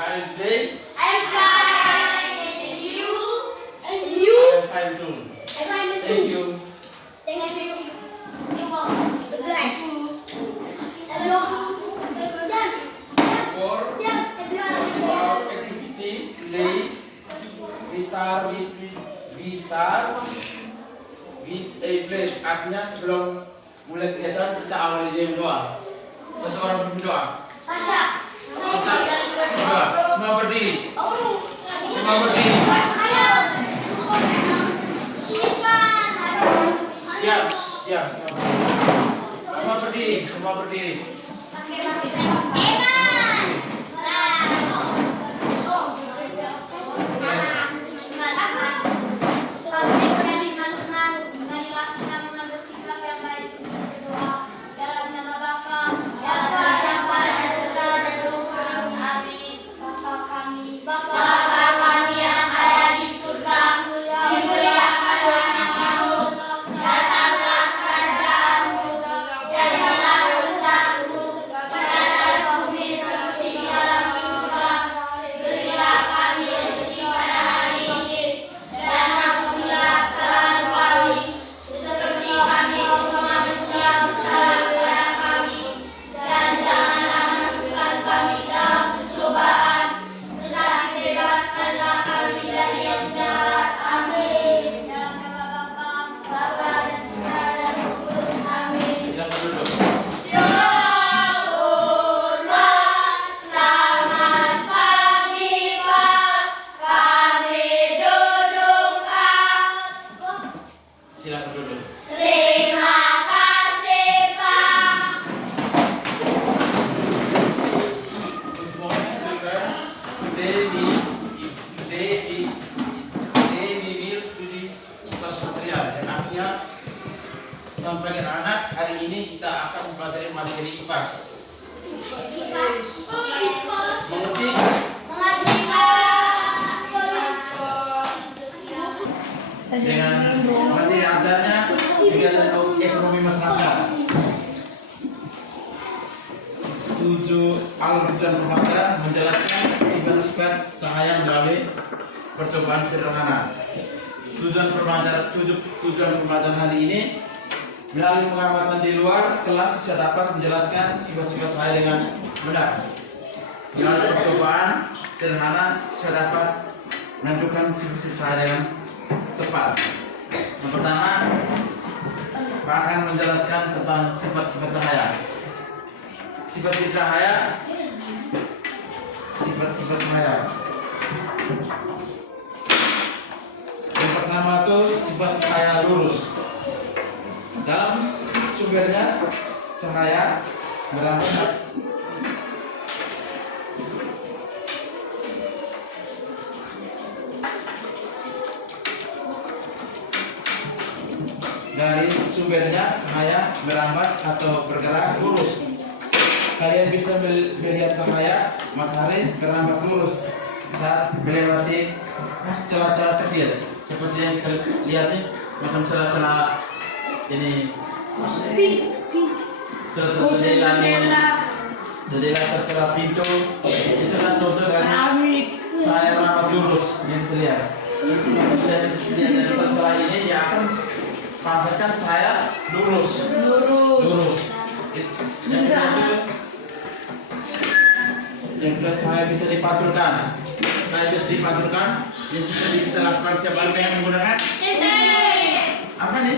are you today? I'm fine. And you? And you? I'm fine too. I'm fine too. Thank you. Thank you. You're welcome. Thank you. Hello. For our activity today, we start with a pledge. Artinya sebelum mulai kegiatan kita awali dengan doa. Seseorang berdoa. Pasang. Doa. Semua berdiri. Semua berdiri. Diam, diam. Semua berdiri. Semua berdiri. Silakan duduk. Terima kasih, Pak. Good morning, children. Today we will study IPAS material. Dan artinya, sampai anak hari ini kita akan mempelajari materi IPAS. Mengerti? Mengerti, Pak. Dengan materi ajarnya kegiatan ekonomi masyarakat. 7 alur dan pemaparan menjelaskan sifat-sifat cahaya melalui percobaan sederhana. Tujuan pembelajaran hari ini melalui pengamatan di luar kelas bisa dapat menjelaskan sifat-sifat cahaya dengan benar. Melalui percobaan sederhana bisa dapat menentukan sifat-sifat cahaya dengan tepat. Yang pertama, Pak akan menjelaskan tentang sifat-sifat cahaya. Sifat-sifat cahaya. Sifat-sifat cahaya. Yang pertama itu sifat cahaya lurus. Dalam sumbernya cahaya berangkat dari sumbernya cahaya merambat atau bergerak lurus. Kalian bisa melihat cahaya matahari merambat lurus saat melewati celah-celah kecil seperti yang kalian lihat nih, macam celah-celah ini, celah-celah celah pintu. Itu kan contoh dari cahaya merambat lurus yang terlihat. Dan dari celah-celah ini dia akan pancarkan cahaya lurus. Yang kedua cahaya bisa dipantulkan. Cahaya bisa dipantulkan. Yang seperti kita lakukan setiap hari dengan menggunakan apa nih?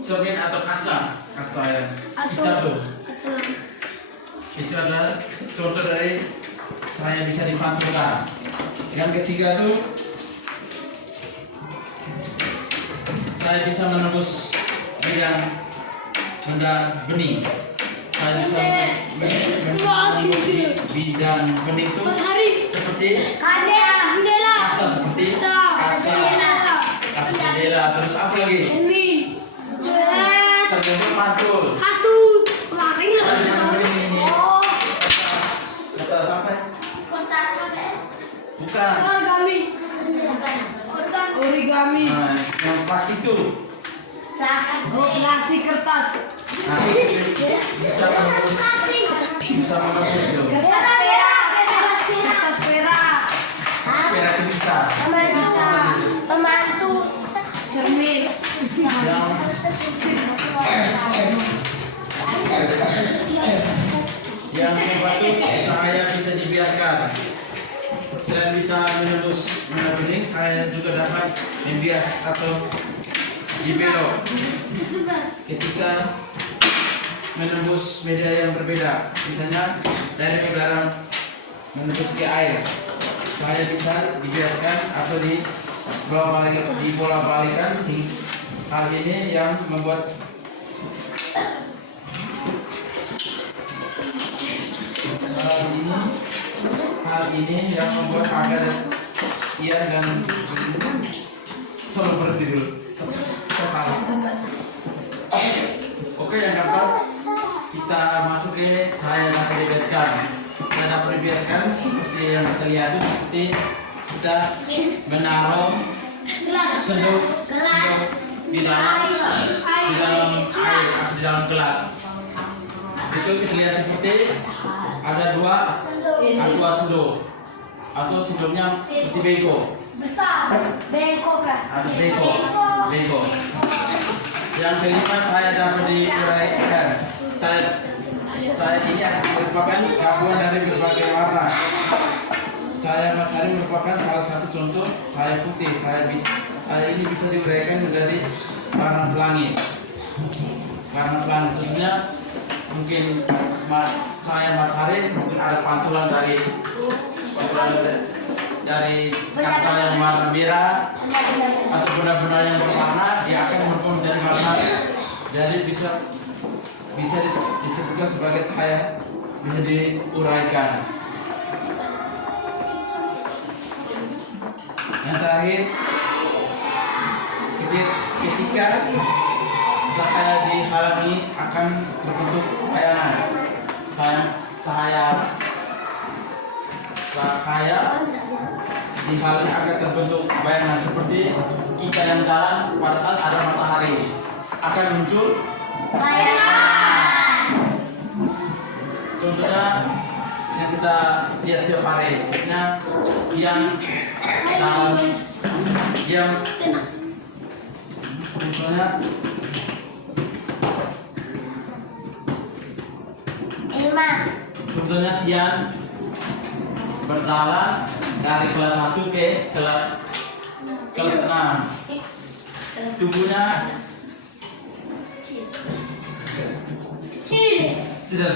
Cermin atau kaca yang hitam tuh. Itu adalah contoh dari cahaya bisa dipantulkan. Yang ketiga tuh saya bisa menembus bidang bening. Saya bisa menembus bidang bening itu seperti kaca, seperti kaca jendela. Terus apa lagi? Contohnya pantul. Kertas apa? Bukan. Origami. Nah, yang plastik itu. Plastik kertas. Nah, bisa bisa menembus tuh. Kertas perak. Kira itu bisa. Pembantu. Cermin. Yang keempat tuh cahaya bisa dibiaskan. Selain bisa menembus benda bening, cahaya juga dapat membias atau dibelok ketika menembus media yang berbeda. Misalnya dari garam menembus ke air, cahaya bisa dibiaskan atau dibolak-balikan. Hal ini yang membuat agar ia dan selalu berdiri. Oke, yang keempat kita masuk ke cahaya dapat dibiaskan. Cahaya dapat dibiaskan seperti yang kita lihat itu, seperti kita menaruh sendok di dalam air atau di dalam gelas. Itu kita lihat seperti ada dua sendok atau sendoknya seperti bego Besar. Bengkok kan? atau bego. Yang kelima, cahaya dapat diuraikan. Cahaya ini merupakan gabungan dari berbagai warna. Cahaya matahari merupakan salah satu contoh cahaya putih. Cahaya ini bisa diuraikan menjadi warna pelangi. Tentunya mungkin cahaya matahari mungkin ada pantulan dari kaca yang warna merah atau benda-benda yang berwarna, dia akan berubah menjadi warna. Jadi bisa disebutkan sebagai cahaya bisa diuraikan. Yang terakhir, ketika cahaya dihalangi akan berbentuk bayangan. Cahaya dihalangi akan terbentuk bayangan seperti kita yang jalan pada saat ada matahari akan muncul Bayangan. Contohnya yang kita lihat setiap hari, contohnya Tian berjalan dari kelas 1 ke kelas 6. Tubuhnya tidak.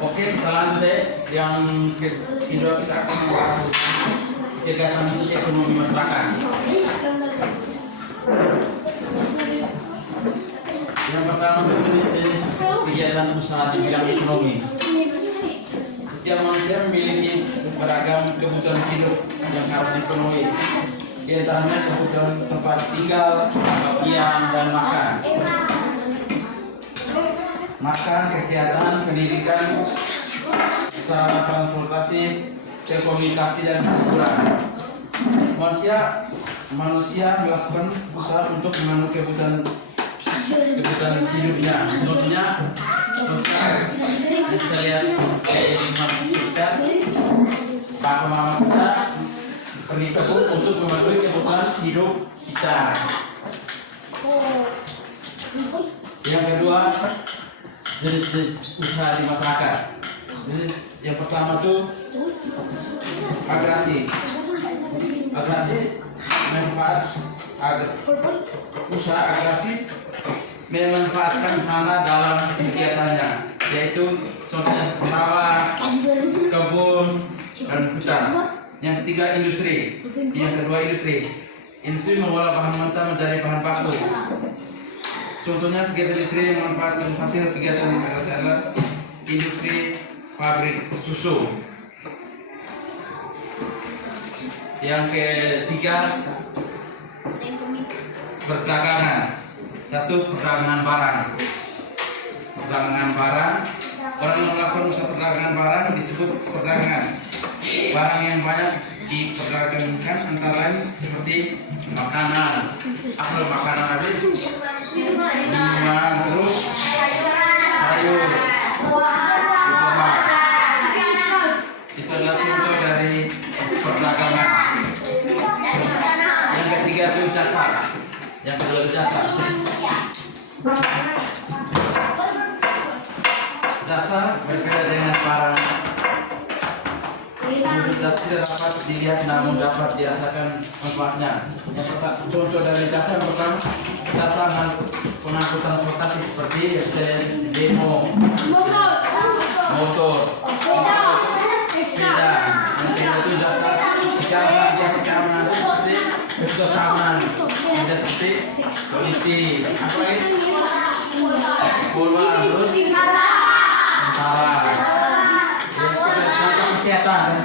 Oke, kita lanjut deh. Yang kedua kita akan membahas kegiatan ekonomi masyarakat. Yang pertama, jenis kegiatan usaha di bidang ekonomi. Setiap manusia memiliki beragam kebutuhan hidup yang harus dipenuhi. Di antaranya kebutuhan tempat tinggal, pakaian, dan makan, kesehatan, pendidikan, sarana transportasi, telekomunikasi, dan hiburan. Manusia melakukan usaha untuk memenuhi kebutuhan hidupnya. Contohnya kita lihat di masyarakat, Pak Mama kita pergi kebun untuk memenuhi kebutuhan hidup kita. Yang kedua, jenis-jenis usaha di masyarakat. Yang pertama tuh agresi usaha agresi memanfaatkan tanah dalam kegiatannya, yaitu contohnya sawah, kebun, dan hutan. Yang ketiga, industri. Yang kedua, industri mengolah bahan mentah menjadi bahan baku. Contohnya kegiatan industri yang memanfaatkan hasil kegiatan agresi adalah industri pabrik susu. Yang ketiga, perdagangan. Satu, perdagangan barang. Orang yang melakukan usaha perdagangan barang disebut perdagangan. Barang yang banyak diperdagangkan antara lain seperti makanan, asal makanan habis, minuman, terus sayur, Yang kedua itu jasa. Jasa berbeda dengan barang. Jasa tidak dapat dilihat namun dapat dirasakan manfaatnya. Yang pertama, contoh dari jasa yang pertama, jasa pengangkut transportasi seperti demo, motor, sepeda. Yang kedua itu jasa keamanan seperti petugas keamanan, jasa seperti polisi, apa lagi? Bola, terus tentara. Jasa kesehatan,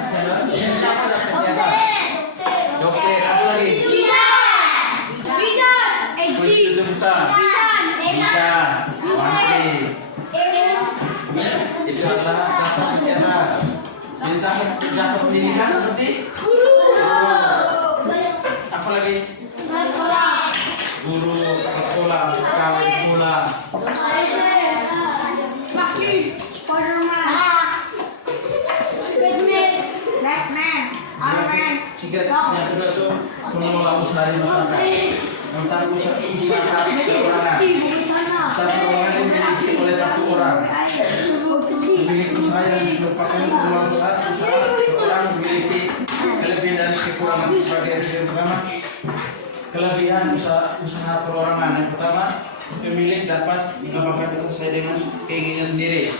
dokter, apa lagi? Bidan, mantri. Itu adalah jasa kesehatan. Ini jasa pendidikan seperti apa lagi? Guru sekolah, pegawai sekolah. Yang kedua itu pengelola usaha di masyarakat. Tentang usaha perorangan. Usaha perorangan dimiliki oleh satu orang. Pemilik usaha yang merupakan pengelola usaha seorang memiliki kelebihan dan kekurangan sebagai yang pertama. Kelebihan usaha perorangan yang pertama, pemilik dapat mengembangkan sesuai dengan keinginannya sendiri.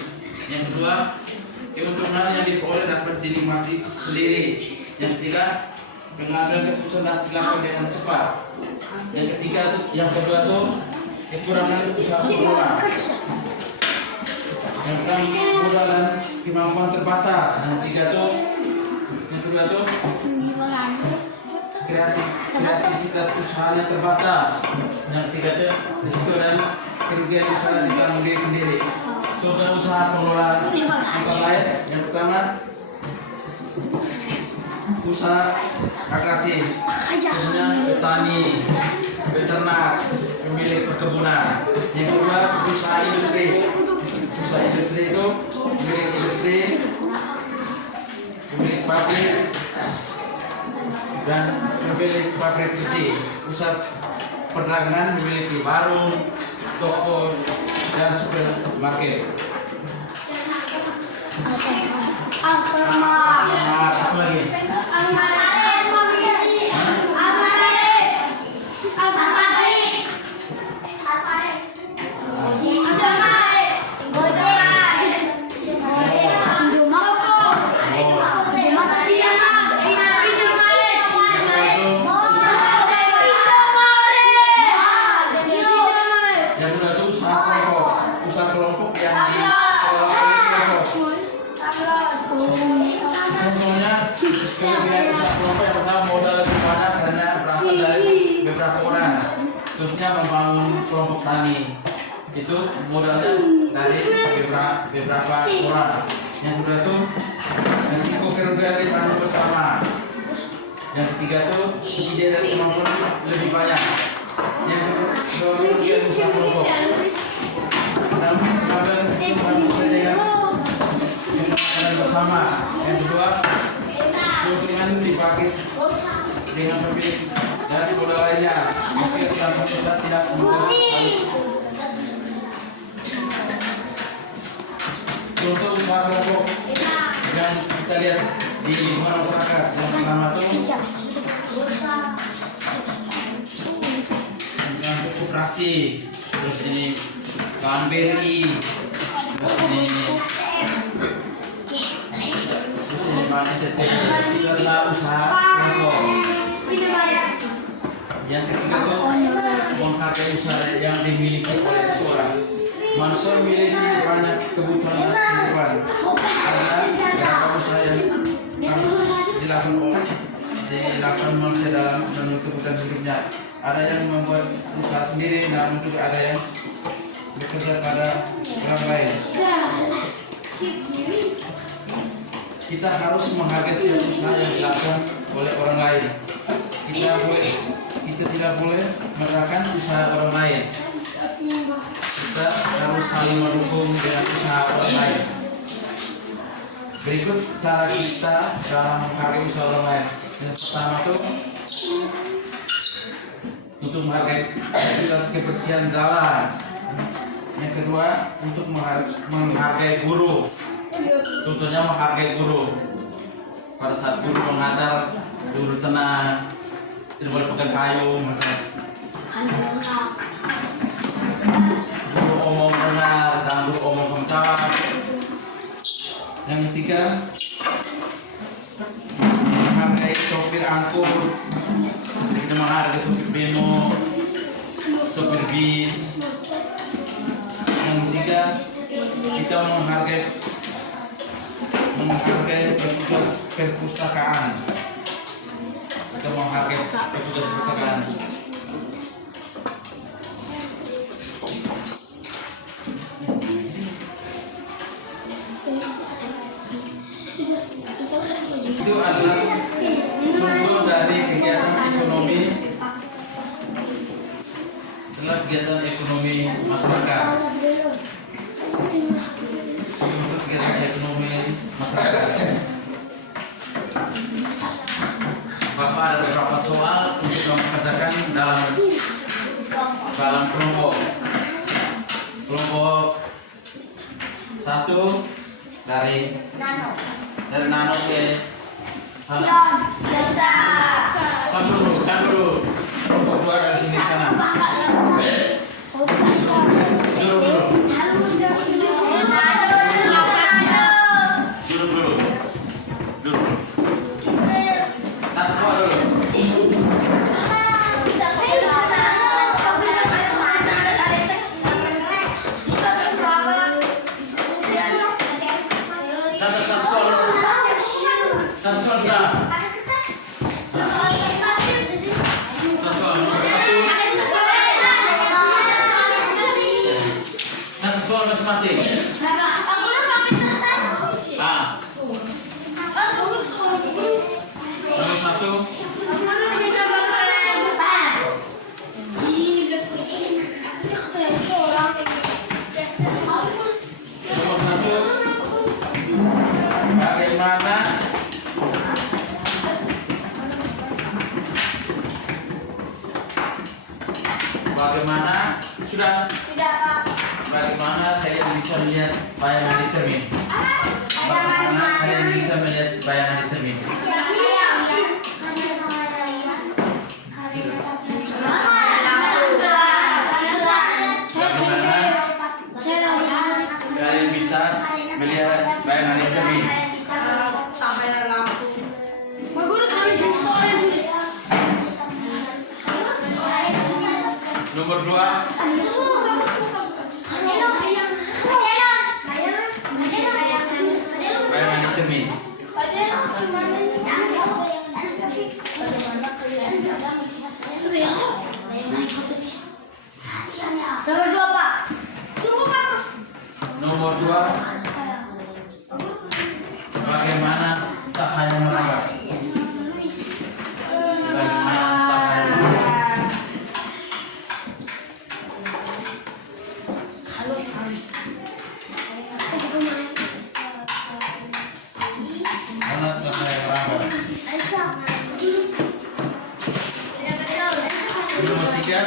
Yang kedua, keuntungan yang diperoleh dapat dinikmati sendiri. Yang ketiga, pengambilan keputusan dilakukan dengan cepat. Yang ketiga tuh, yang kedua tuh kekurangan usaha perorangan. Yang kedua modal dan kemampuan terbatas. Yang kedua tuh kreativitas usahanya terbatas. Yang ketiga tuh risiko dan kerugian usaha ditanggung diri sendiri. Contoh usaha pengelolaan antara lain, yang pertama usaha agresi, contohnya petani, peternak, pemilik perkebunan. Yang kedua usaha industri. Usaha industri itu pemilik industri, pemilik pabrik, dan pemilik pabrik besi. Usaha perdagangan memiliki warung, toko, dan supermarket. Apa lagi? Usaha kelompok yang dikelola oleh kelompok. Contohnya kelebihan usaha kelompok yang pertama modal lebih banyak karena berasal dari beberapa orang. Contohnya membangun kelompok tani, itu modalnya dari beberapa orang. Yang kedua itu risiko kerugian ditanggung bersama. Yang ketiga itu ide dan kemampuan lebih banyak. Yang kedua kerugian usaha kelompok. Bersama. Yang kedua, keuntungan dibagi dengan pemilik dan modal lainnya. Maka kita tidak contoh usaha kelompok yang kita lihat di lingkungan masyarakat. Yang pertama itu koperasi, terus ini KBRI, terus ini itu adalah usaha kelompok. Yang ketiga itu menghargai usaha yang dimiliki oleh seseorang. Manusia memiliki banyak kebutuhan kehidupan. Ada beberapa usaha yang harus dilakukan manusia dalam memenuhi kebutuhan hidupnya. Ada yang membuat usaha sendiri, namun juga ada yang bekerja pada orang lain. Kita harus menghargai setiap usaha yang dilakukan oleh orang lain. Kita tidak boleh merendahkan usaha orang lain. Kita harus saling mendukung dengan usaha orang lain. Berikut cara kita dalam menghargai usaha orang lain. Yang pertama itu untuk untuk menghargai aktivitas kebersihan jalan. Yang kedua, untuk menghargai guru. Contohnya menghargai guru. Pada saat guru mengajar, guru tenang, tidak boleh pegang payung. Guru omong benar, jangan guru omong kencang. Yang ketiga, menghargai sopir angkut. Kita menghargai sopir bemo, sopir bis. Yang ketiga, kita menghargai petugas perpustakaan. Kita menghargai petugas perpustakaan. Itu adalah contoh dari kegiatan ekonomi masyarakat. Untuk kegiatan ekonomi masyarakat. Bapak ada beberapa soal untuk mengerjakan dalam kelompok. Kelompok 1 dari Nano ke Sandro. Kelompok 2 dari sini sana. Dulu. Satu soal dulu. Satu soal sudah. Satu soal masing-masing. Nomor 1. Bagaimana sudah? Bagaimana kalian bisa melihat bayangan di cermin? Bagaimana kalian bisa melihat bayangan di cermin? Bagaimana kalian bisa melihat bayangan di cermin? Nomor 2. Bayangan di cermin. Nomor 2. Bagaimana cahaya merambat? Bagaimana cahaya merambat? Mana cahaya merambat? Nomor 3.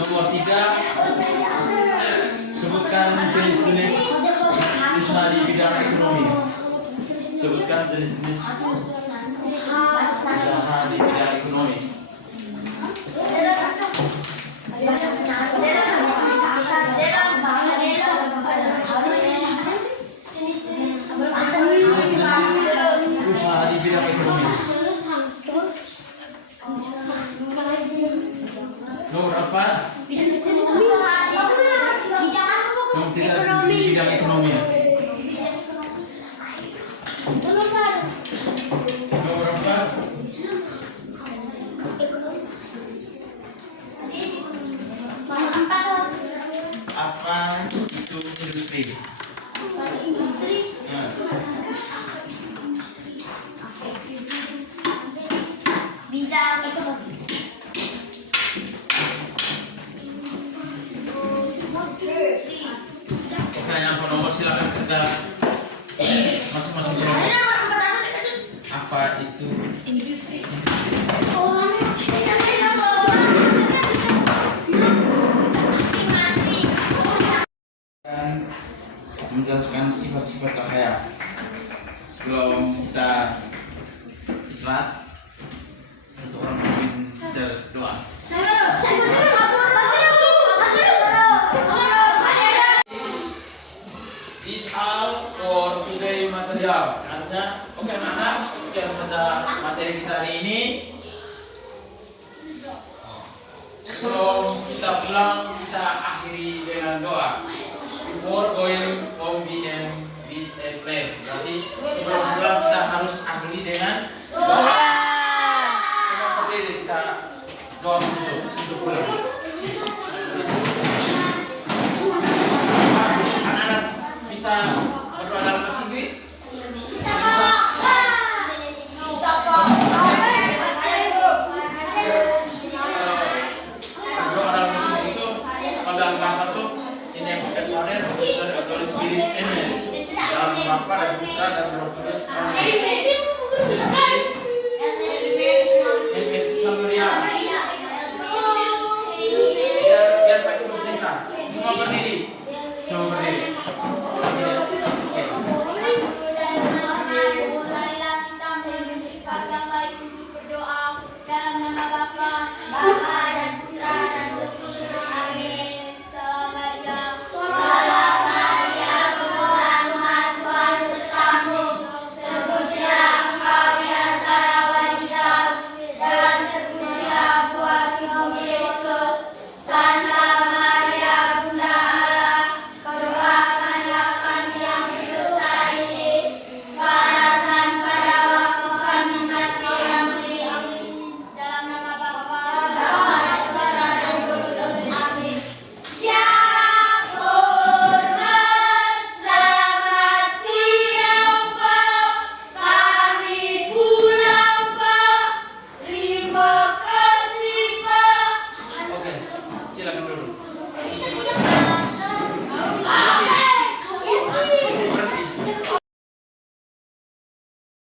Nomor 3. Sebutkan jenis-jenis usaha di bidang ekonomi. Sebutkan jenis-jenis usaha di bidang ekonomi. Jenis-jenis usaha di bidang ekonomi. Nomor 4. Nomor 3 di bidang ekonomi. Nomor 4. Apa itu industri? Ya. Bidang ekonomi. Oke, yang nomor silakan kerja masing-masing kelompok. Apa itu Oh, masing-masing. akan menjelaskan sifat-sifat cahaya. Sebelum kita istirahat, untuk orang mungkin berdoa. Is all for today material. Artinya, oke anak-anak, sekian saja materi kita hari ini. Sebelum kita pulang, kita akhiri dengan doa. Before going home, we end with a prayer. Berarti sebelum pulang kita harus akhiri dengan doa. Semua berdiri kita doa untuk pulang.